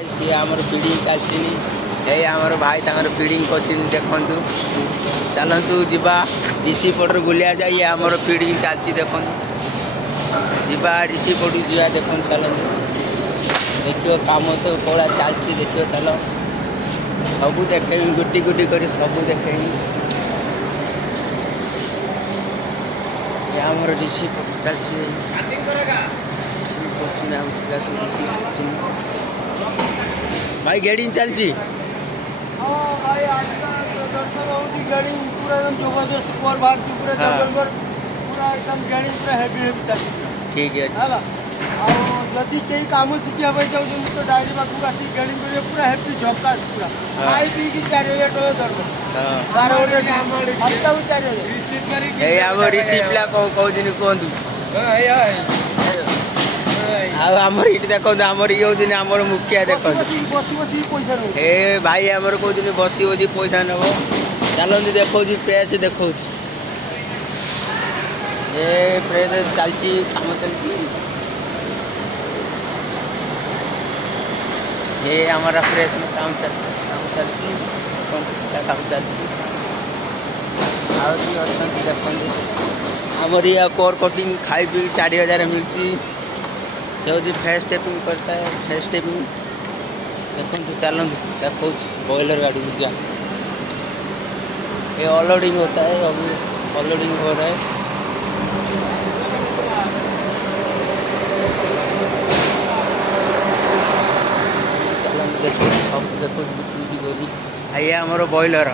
सी आमर फीडिंग चलती है आमर भाई तर फीडिंग कर देखु चलतु जा डीसी पटर बुलिया जाए ये आमर फीडिंग चलती देखु जा डीसी पटू जा देख चलते देखियो काम सब कौड़ा चलती देखियो चल सबू देखे गुटी गुटी कर सबू देखे आमर डीसी पटू चलती भाई गेडिंग चलती ठीक है जदि कई कम शिखा चाहते तो डायरी पाखक आस गेडिंग करेंगे पूरा हेपी झकास पूरा खाई पी की 4000 टका दरकार रिसीप्ला कौ दिन कहतु आमर ये देखो आमर ये दिन आमर मुखिया देखो ए भाई आमर कौ दिन बसी बसी पैसा नब चलती देखो प्रेस देखो ए प्रेस चलती काम चलती ये हमारा प्रेस में काम चलती काम चलती देखो आमर ये कोर कोटिंग खाई पी 4000 मिलती जो फेस टेपिंग करता है फेस टेपिंग देखो चलते देखो बॉयलर गाड़ी जा ये ऑलोडिंग होता है अभी ऑलोडिंग हो रहा है देखो ये आमर बॉयलर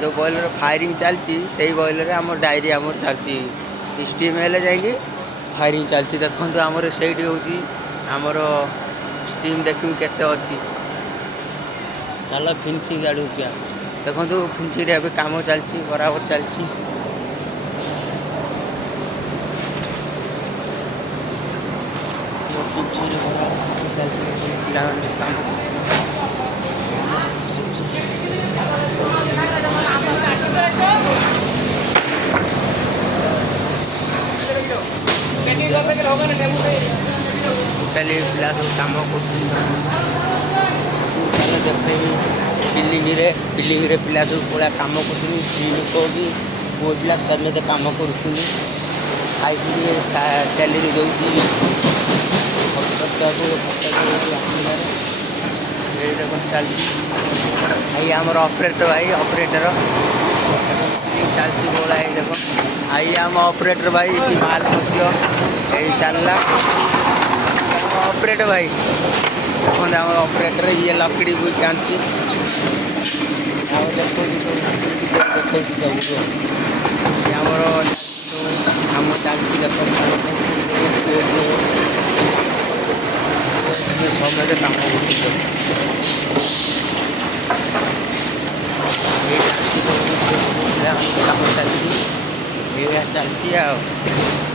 जो बॉयलर फायरिंग चलती से बॉयलर आम डायरी आम चलती स्टीम हेल्ले जाएगी फायरिंग चलती देखो आमर से आमर स्टीम देखूँ केते अच्छी चल फिनिशिंग आड़ू क्या देखो फिनिशिंग अभी काम चलती बराबर चलती टोटाली पिला सब कम बिल्डिंग रे पिला सब पूरा कम कर स्त्री लोक भी पुओ पिला समेत कम कर खाई सैलरी दूसरी चलती आमर ऑपरेटर भाई ऑपरेटर चलती बोला है देखो आई आम ऑपरेटर भाई माल पशियो यही चलला ऑपरेटर भाई देखो आम ऑपरेटर ये लकड़ी भी जानती देखो आमर काम चलती देखो समय काम चलती चलती